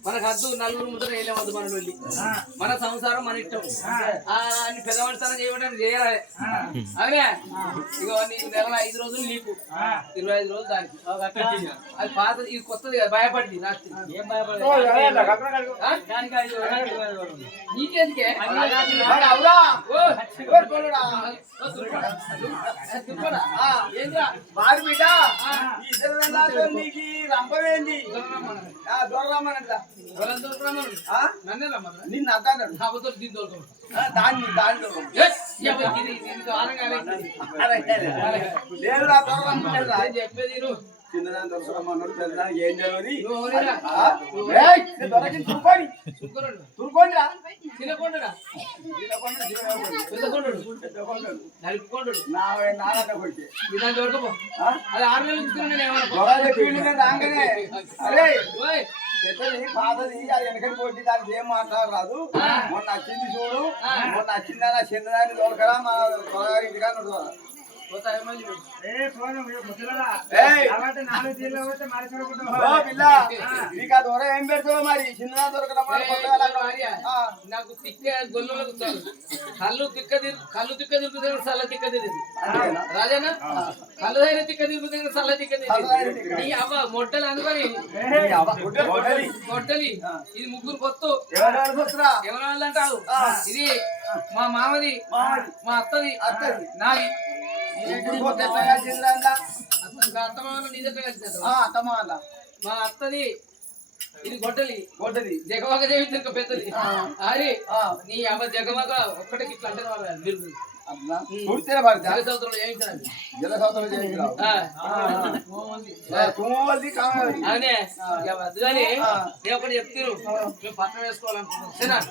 మనకు హద్దు నలుగురు ముద్ర వేయలేవద్దు మన వెళ్ళి మన సంసారం మన ఇష్టం అని పెద్దవాడితనం చేయడానికి చేయరాలే అవునే ఇగో నీకు నెల 5 రోజులు నీకు 25 రోజులు దానికి అది పాత ఇది కొత్తది కదా భయపడింది రాత్రి ఏం నీకేందుకే రంపవేంది నిన్ను అద్దాడు దాన్ని దాంట్లో చెప్పేది చిన్నదాని దొరకమన్నాడు పెద్దదానికి ఏం తెలియదు పెద్దది పాతది అది వెనకటి కొట్టి దానికి ఏం మాట్లాడరాదు మొన్న వచ్చింది చూడు మొన్న వచ్చిందా చిన్నదాన్ని దొరకరా మా ఇంటికా ఏం పెడతావు మరి చిన్న దొరకడం నాకు తిక్క గొల్లులకు కళ్ళు తిక్క తిరుగుతుంది సల్ల తిక్క తిరిగింది రాజానా కళ్ళు అయిన తిక్క తిరుగుతుంది సల్ల తిక్క తిరిగింది నీ అవ్వ మొట్టలు అనుకొని మొట్టలి ఇది ముగ్గురు కొత్త ఎవరు అంటావు ఇది మా మామది మా అత్తది నాది మా అత్తది ఇది గొడ్డలి జగమగ చేయించు పెద్దది అరే నీ అమ్మ జగమగ ఒక్కటికి ఇట్లా అంటే అవునే వద్దు కానీ నేను ఒకటి చెప్తాను మేము పట్టణం వేసుకోవాలనుకుంటున్నాం